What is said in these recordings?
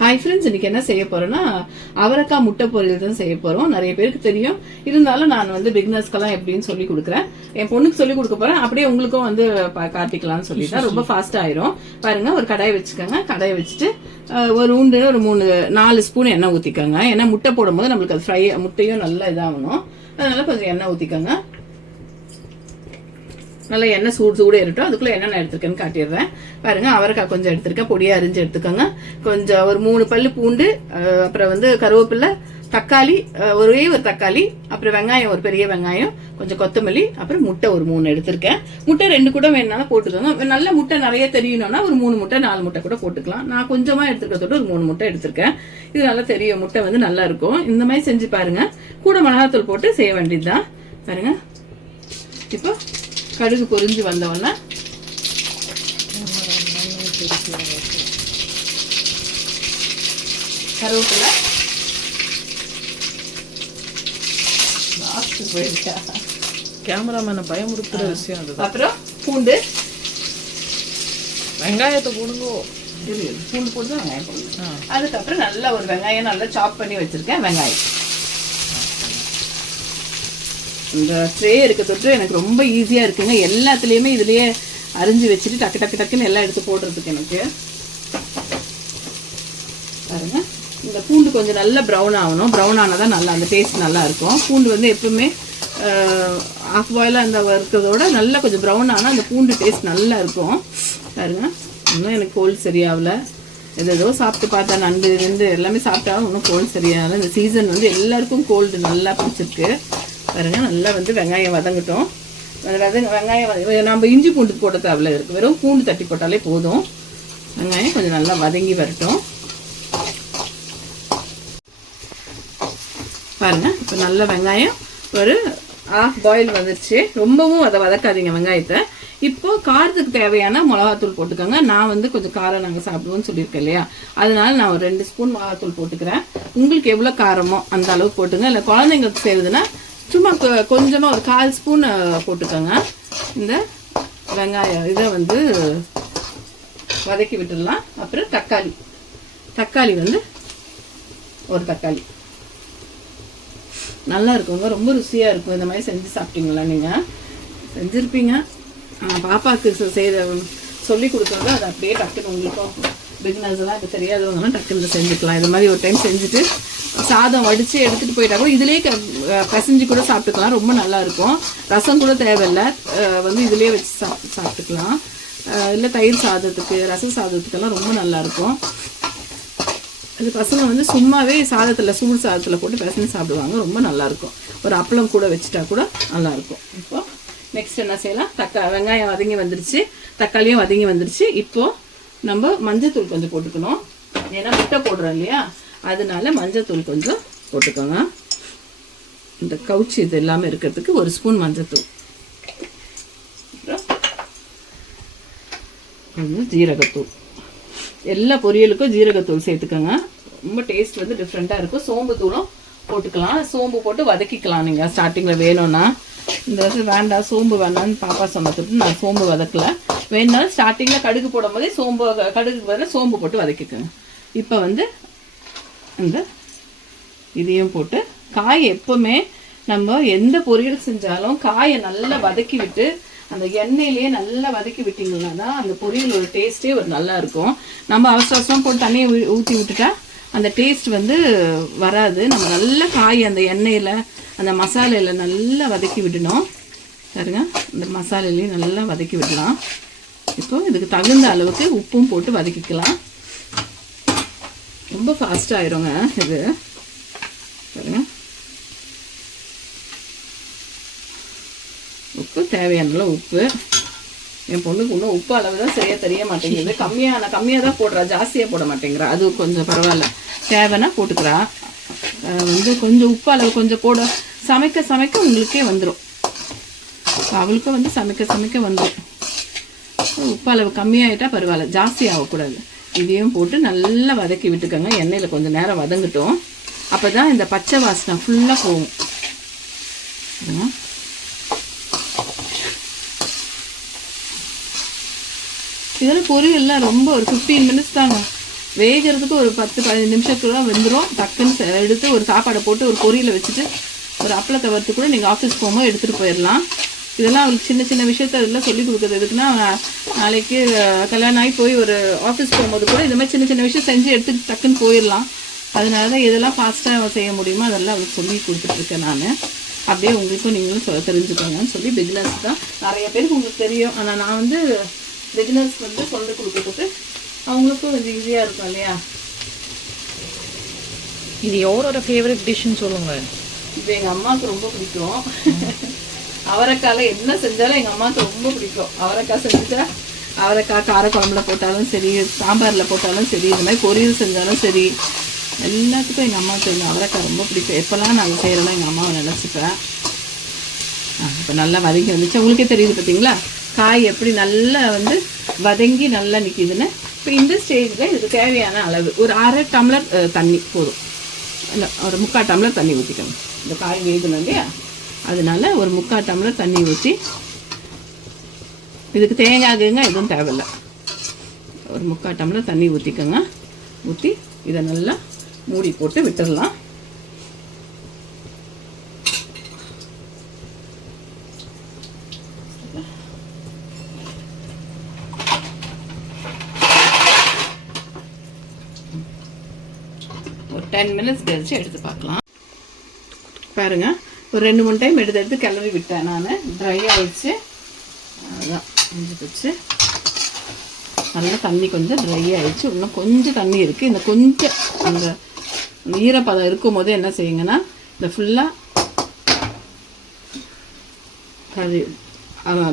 Hi friends, இன்னைக்கு என்ன செய்ய போறோம்னா அவரைக்காய் முட்டை பொரியல் தான் செய்ய போறோம். நிறைய பேருக்கு தெரியும், இருந்தாலும் நான் வந்து பிகினர்ஸ்க்கெல்லாம் எப்படின்னு சொல்லி கொடுக்குறேன். என் பொண்ணுக்கு சொல்லி கொடுக்க போறேன், அப்படியே உங்களுக்கும் வந்து காட்டிக்கலாம்னு சொல்லிட்டா ரொம்ப ஃபாஸ்ட் ஆயிரும். பாருங்க, ஒரு கடாயை வச்சுக்கோங்க. கடாயை வச்சுட்டு ஒரு 4 ஸ்பூன் எண்ணெய் ஊற்றிக்கோங்க. ஏன்னா முட்டை போடும்போது நம்மளுக்கு அது ஃப்ரை முட்டையும் நல்லா இதாகணும். அதனால கொஞ்சம் எண்ணெய் ஊற்றிக்கோங்க. நல்லா எண்ணெய் சூடு ஏறட்டும். அதுக்குள்ள என்னென்ன எடுத்துருக்கேன்னு காட்டிடுறேன். பாருங்க, அவரைக்காய் கொஞ்சம் எடுத்துருக்கேன், பொடியா அரிஞ்சு எடுத்துக்கோங்க. கொஞ்சம் ஒரு 3 பல்லு பூண்டு, அப்புறம் வந்து கருவேப்பிலை, தக்காளி ஒரே ஒரு தக்காளி, அப்புறம் வெங்காயம் ஒரு பெரிய வெங்காயம், கொஞ்சம் கொத்தமல்லி, அப்புறம் முட்டை ஒரு 3 எடுத்திருக்கேன். முட்டை 2 கூட வேணாலும் போட்டுக்கோங்க. நல்ல முட்டை நிறைய தெரியணும்னா ஒரு 3 முட்டை 4 முட்டை கூட போட்டுக்கலாம். நான் கொஞ்சமா எடுத்துக்கிறதோட ஒரு 3 முட்டை எடுத்திருக்கேன். இது நல்லா தெரியும், முட்டை வந்து நல்லா இருக்கும். இந்த மாதிரி செஞ்சு பாருங்க. கூட மிளகாத்தூள் போட்டு செய்ய வேண்டியதுதான். பாருங்க, இப்போ கடுகு பொரிஞ்சு வந்தோடனே கருவேப்பிலை, கேமராமேனை பயமுறுத்துற விஷயம் அது. அப்புறம் பூண்டு, வெங்காயத்தை போடுங்கோ. பூண்டு போட்டு தான் வெங்காயம் போடணும். அதுக்கப்புறம் நல்லா ஒரு வெங்காயம் நல்லா சாப் பண்ணி வச்சிருக்கேன். வெங்காயம் இந்த ட்ரே இருக்க தொட்டு எனக்கு ரொம்ப ஈஸியா இருக்குங்க. எல்லாத்துலயுமே இதுலயே அரிஞ்சு வச்சுட்டு டக்கு டக்கு டக்குன்னு எல்லாம் எடுத்து போடுறதுக்கு எனக்கு. பாருங்க, இந்த பூண்டு கொஞ்சம் நல்லா ப்ரௌன் ஆகணும். ப்ரௌன் ஆனாதான் நல்லா அந்த டேஸ்ட் நல்லா இருக்கும். பூண்டு வந்து எப்பவுமே ஆஃப் பாயிலாக அந்த வறுக்கிறதோட நல்லா கொஞ்சம் ப்ரௌன் ஆனால் அந்த பூண்டு டேஸ்ட் நல்லா இருக்கும். பாருங்க, இன்னும் எனக்கு கோல்டு சரியாகல. ஏதோ சாப்பிட்டு பார்த்தா நண்டு எல்லாமே சாப்பிட்டாலும் இன்னும் கோல்டு சரியாகல. இந்த சீசன் வந்து எல்லாருக்கும் கோல்டு நல்லா பிடிச்சிருக்கு. பாருங்க, நல்லா வந்து வெங்காயம் வதங்கட்டும். வெங்காயம் நம்ம இஞ்சி பூண்டு போட தேவையில்ல இருக்கு, வெறும் பூண்டு தட்டி போட்டாலே போதும். வெங்காயம் கொஞ்சம் நல்லா வதங்கி வரட்டும். பாருங்க, இப்போ நல்ல வெங்காயம் ஒரு ஆஃப் பாயில் வந்துருச்சு. ரொம்பவும் அதை வதக்காதீங்க வெங்காயத்தை. இப்போ காரத்துக்கு தேவையான மிளகாத்தூள் போட்டுக்கோங்க. நான் வந்து கொஞ்சம் காரம் நாங்கள் சாப்பிடுவோம்னு சொல்லியிருக்கேன் இல்லையா, அதனால நான் ஒரு 2 ஸ்பூன் மிளகாத்தூள் போட்டுக்கிறேன். உங்களுக்கு எவ்வளோ காரமோ அந்த அளவுக்கு போட்டுங்க. இல்லை குழந்தைங்களுக்கு செய்யுதுன்னா சும்மா கொஞ்சமாக ஒரு 1/4 ஸ்பூன் போட்டுக்கோங்க. இந்த வெங்காயம் இதை வந்து வதக்கி விட்டுடலாம். அப்புறம் தக்காளி வந்து ஒரு தக்காளி நல்லா இருக்குங்க, ரொம்ப ருசியாக இருக்கும். இந்த மாதிரி செஞ்சு சாப்பிட்டீங்களா? நீங்கள் செஞ்சுருப்பீங்க. பாப்பாவுக்கு சொல்லி கொடுக்குறது அது அப்படியே டக்குன்னு உங்களுக்கும் பிகினர்ஸ் எல்லாம் இப்போ தெரியாதவங்கலாம் டக்குன்னு செஞ்சுக்கலாம். இது மாதிரி ஒரு டைம் செஞ்சுட்டு சாதம் வடித்து எடுத்துகிட்டு போயிட்டா கூட இதுலேயே பசைஞ்சு கூட சாப்பிட்டுக்கலாம். ரொம்ப நல்லா இருக்கும். ரசம் கூட தேவையில்லை, வந்து இதுலேயே வச்சு சாப்பிட்டுக்கலாம். இல்லை தயிர் சாதத்துக்கு, ரசம் சாதத்துக்கெல்லாம் ரொம்ப நல்லாயிருக்கும். இது பசங்க வந்து சும்மாவே சாதத்தில் சூடு சாதத்தில் போட்டு பசங்க சாப்பிடுவாங்க, ரொம்ப நல்லாயிருக்கும். ஒரு அப்பளம் கூட வச்சுட்டா கூட நல்லாயிருக்கும். இப்போ நெக்ஸ்ட் என்ன செய்யலாம்? வெங்காயம் வதங்கி வந்துருச்சு, தக்காளியும் வதங்கி வந்துருச்சு. இப்போது நம்ம மஞ்சத்தூள் கொஞ்சம் போட்டுக்கணும். ஏன்னா முட்டை போடுறோம் இல்லையா, அதனால மஞ்சத்தூள் கொஞ்சம் போட்டுக்கோங்க. இந்த கவுச்சி இது எல்லாமே இருக்கிறதுக்கு 1 ஸ்பூன் மஞ்சத்தூள். அப்புறம் கொஞ்சம் ஜீரகத்தூள். எல்லா பொரியலுக்கும் ஜீரகத்தூள் சேர்த்துக்கோங்க. ரொம்ப டேஸ்ட் வந்து டிஃப்ரெண்ட்டாக இருக்கும். சோம்பு தூளும் போட்டுக்கலாம். சோம்பு போட்டு வதக்கிக்கலாம். நீங்கள் ஸ்டார்டிங்கில் வேணும்னா, இந்த வருஷம் வேண்டாம் சோம்பு வேண்டாம்னு பாப்பா சொன்னதுக்கு நான் சோம்பு வதக்கல. வேணாலும் ஸ்டார்டிங்கில் கடுகு போடும் போதே கடுகுக்கு பதிலாக சோம்பு போட்டு வதக்கிக்கோங்க. இப்போ வந்து இந்த இதையும் போட்டு காயை எப்பவுமே நம்ம எந்த பொரியல் செஞ்சாலும் காயை நல்லா வதக்கி விட்டு அந்த எண்ணெயிலேயே நல்லா வதக்கி விட்டிங்கன்னா தான் அந்த பொரியலோட டேஸ்ட்டே ஒரு நல்லா இருக்கும். நம்ம அவசரம் போட்டு தண்ணியை ஊற்றி விட்டுட்டா அந்த டேஸ்ட் வந்து வராது. நம்ம நல்லா காய் அந்த எண்ணெயில் அந்த மசாலையில் நல்லா வதக்கி விடணும். பாருங்க, இந்த மசாலையிலையும் நல்லா வதக்கி விடலாம். இப்போ இதுக்கு தகுந்த அளவுக்கு உப்பும் போட்டு வதக்கிக்கலாம். ரொம்ப ஃபாஸ்ட் ஆயிருங்க இது. பாருங்க, உப்பு தேவையான உப்பு. என் பொண்ணுக்கு இன்னும் உப்பு அளவு தான் சரியாக தெரிய மாட்டேங்குது. கம்மியாக தான் போடுறா, ஜாஸ்தியாக போட மாட்டேங்கிறா. அது கொஞ்சம் பரவாயில்ல, தேவைன்னா போட்டுக்கிறா. வந்து கொஞ்சம் உப்பு அளவு கொஞ்சம் போட சமைக்க உங்களுக்கே வந்துடும். அவளுக்கும் வந்து சமைக்க வந்துடும். உப்பு அளவு கம்மியாயிட்டா பரவாயில்ல, ஜாஸ்தி ஆகக்கூடாது. இதையும் போட்டு நல்லா வதக்கி விட்டுக்கோங்க. எண்ணெயில் கொஞ்சம் நேரம் வதங்கட்டும். அப்போ தான் இந்த பச்சை வாசனை ஃபுல்லாக போகும். இதெல்லாம் பொரியல்லாம் ரொம்ப ஒரு 15 மினிட்ஸ் தாங்க. வேகிறதுக்கு ஒரு 10-15 நிமிஷத்துக்குள்ள வெந்துடும். டக்குன்னு எடுத்து ஒரு சாப்பாடை போட்டு ஒரு பொரியில் வச்சுட்டு ஒரு அப்பளத்தை வறுத்து கூட நீங்கள் ஆஃபீஸ் போகும்போது எடுத்துகிட்டு போயிடலாம். இதெல்லாம் அவங்களுக்கு சின்ன சின்ன விஷயத்த இதெல்லாம் சொல்லிக் கொடுக்குறது எதுக்குன்னா, நாளைக்கு கல்யாணம் ஆகி போய் ஒரு ஆஃபீஸ் போகும்போது கூட இந்த மாதிரி சின்ன சின்ன விஷயம் செஞ்சு எடுத்துட்டு டக்குன்னு போயிடலாம். அதனால தான் எதெல்லாம் ஃபாஸ்ட்டாக செய்ய முடியுமோ அதெல்லாம் அவங்களுக்கு சொல்லி கொடுத்துட்ருக்கேன் நான். அப்படியே உங்களுக்கும் நீங்களும் தெரிஞ்சுக்கோங்கன்னு சொல்லி பிகினர்ஸ் தான் நிறைய பேருக்கு உங்களுக்கு தெரியும். ஆனால் நான் வந்து பிகினர்ஸ் வந்து சொல்லிக் கொடுக்குறதுக்கு அவங்களுக்கும் இது ஈஸியாக இருக்கும் இல்லையா. இது யாரோட ஃபேவரட் டிஷ்ன்னு சொல்லுங்க. இப்போ எங்கள் அம்மாவுக்கு ரொம்ப பிடிக்கும். அவரைக்காயில் என்ன செஞ்சாலும் எங்கள் அம்மாவுக்கு ரொம்ப பிடிக்கும். அவரைக்காய் செஞ்சுட்டா அவரைக்காய் காரக்குழம்புல போட்டாலும் சரி, சாம்பாரில் போட்டாலும் சரி, இந்த மாதிரி பொரியல் செஞ்சாலும் சரி, எல்லாத்துக்கும் எங்கள் அம்மாவுக்கு எங்கள் அவரைக்காய் ரொம்ப பிடிக்கும். எப்போல்லாம் நாங்கள் செய்கிறோன்னா எங்கள் அம்மாவை நினச்சிப்பேன். இப்போ நல்லா வதங்கி வந்துச்சு, உங்களுக்கே தெரியுது பார்த்தீங்களா காய் எப்படி நல்லா வந்து வதங்கி நல்லா நிற்கிதுன்னு. இப்போ இந்த ஸ்டேஜில் இதுக்கு தேவையான அளவு ஒரு 1/2 டம்ளர் தண்ணி போதும். இல்லை, ஒரு 3/4 டம்ளர் தண்ணி ஊற்றிக்கணும். இந்த காய் வேகணும் இல்லையா, அதனால ஒரு 3/4 டம்ளர் தண்ணி ஊற்றி, இதுக்கு தேங்காய்ங்க எதுவும் தேவையில்லை. ஒரு 3/4 டம்ளர் தண்ணி ஊற்றிக்கோங்க. ஊற்றி இதை நல்லா மூடி போட்டு விட்டுடலாம். ஒரு 10 மினிட்ஸ் கழிச்சு எடுத்து பார்க்கலாம். பாருங்க, ஒரு 2-3 டைம் எடுத்து கிளறி விட்டேன் நான். ட்ரை ஆயிடுச்சு. அதுதான் கொஞ்சம் வச்சு நல்லா தண்ணி கொஞ்சம் ட்ரை ஆயிடுச்சு. இன்னும் கொஞ்சம் தண்ணி இருக்குது. இந்த கொஞ்சம் அந்த ஈரப்பதம் இருக்கும் போது என்ன செய்யுங்கன்னா, இந்த ஃபுல்லாக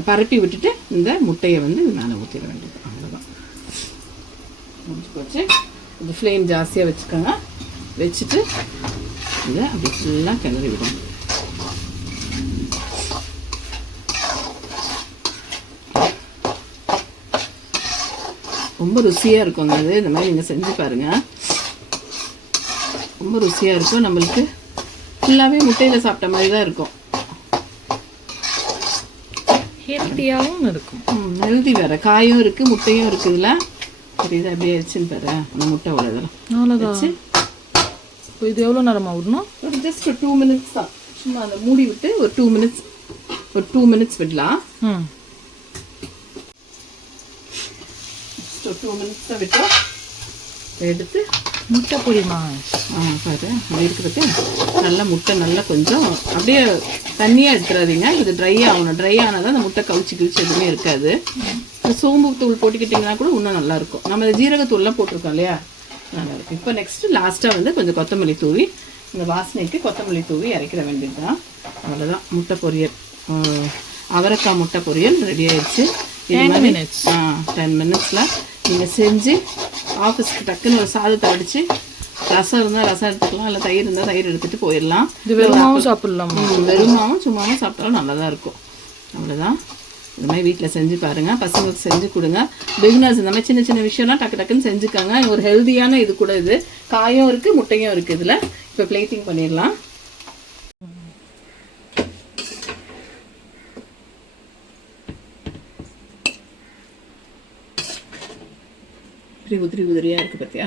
பரப்பி விட்டுட்டு இந்த முட்டையை வந்து மேலே ஊற்றிட வேண்டியது. அவ்வளோதான், முடிச்சு போச்சு. இந்த ஃப்ளேம் ஜாஸ்தியாக வச்சுக்கோங்க. வச்சுட்டு இதை அப்படி ஃபுல்லாக கிளறி விடணும். ரொம்ப ருசியாக இருக்குங்க அது. இந்த மாதிரி நீங்கள் செஞ்சு பாருங்கள், ரொம்ப ருசியாக இருக்கும். நம்மளுக்கு ஃபுல்லாகவே முட்டையில் சாப்பிட்ட மாதிரி தான் இருக்கும். ஹெல்த்தியாகவும் இருக்கும். ஹெல்தி வேறு, காயும் இருக்குது முட்டையும் இருக்குது இதில். தெரியுது அப்படியே வச்சுன்னு பாரு அந்த முட்டை உலகலாம். அவ்வளோதான். இப்போ இது எவ்வளோ நேரமாக விடணும்? ஒரு ஜஸ்ட் ஒரு 2 மினிட்ஸ் தான். சும்மா அதை மூடி விட்டு ஒரு 2 மினிட்ஸ் விடலாம். 2 மினிட்ஸ் தான் விட்டு எடுத்து முட்டை பொடிமா பாரு அப்படி இருக்கிறதுக்கு நல்லா முட்டை நல்லா கொஞ்சம் அப்படியே தண்ணியாக எடுத்துடாதீங்க. இது ட்ரை ஆகணும். ட்ரை ஆனால் தான் அந்த முட்டை கவுச்சி எதுவுமே இருக்காது. சோம்பு தூள் போட்டுக்கிட்டிங்கன்னா கூட இன்னும் நல்லாயிருக்கும். நம்ம இந்த ஜீரகத்தூள்லாம் போட்டிருக்கோம் இல்லையா, நல்லாயிருக்கும். இப்போ நெக்ஸ்ட்டு லாஸ்ட்டாக வந்து கொஞ்சம் கொத்தமல்லி தூவி, இந்த வாசனைக்கு கொத்தமல்லி தூவி இறக்கிற வேண்டியது தான். அவ்வளோதான், முட்டை பொரியல், அவரைக்காய் முட்டை பொரியல் ரெடி ஆயிடுச்சு. 10 மினிட்ஸில் நீங்கள் செஞ்சு ஆஃபீஸ்க்கு டக்குன்னு ஒரு சாதத்தை அடித்து, ரசம் இருந்தால் ரசம் எடுத்துக்கலாம், இல்லை தயிர் இருந்தால் தயிர் எடுத்துகிட்டு போயிடலாம். இது வெறுமாவும் சாப்பிட்லாம். வெறுமாவும் சும்மாவும் சாப்பிட்டாலும் நல்லா தான் இருக்கும். அவ்வளோதான், இந்த மாதிரி வீட்டில் செஞ்சு பாருங்கள். பசங்களுக்கு செஞ்சு கொடுங்க. பிகினர்ஸ் இந்த மாதிரி சின்ன சின்ன விஷயம்லாம் டக்கு டக்குன்னு செஞ்சுக்காங்க. ஒரு ஹெல்த்தியான இது கூட. இது காயும் இருக்குது முட்டையும் இருக்குது இதில். இப்போ பிளேட்டிங் பண்ணிடலாம். உதிரி உதிரியாக இருக்குது பார்த்தியா,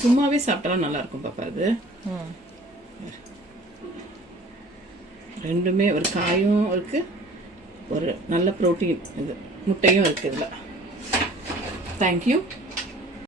சும்மாவே சாப்பிட்டாலும் நல்லாயிருக்கும் பாப்பா. அது ரெண்டுமே, ஒரு காயும் இருக்குது, ஒரு நல்ல ப்ரோட்டீன் இது முட்டையும் இருக்குது இதில். தேங்க்யூ.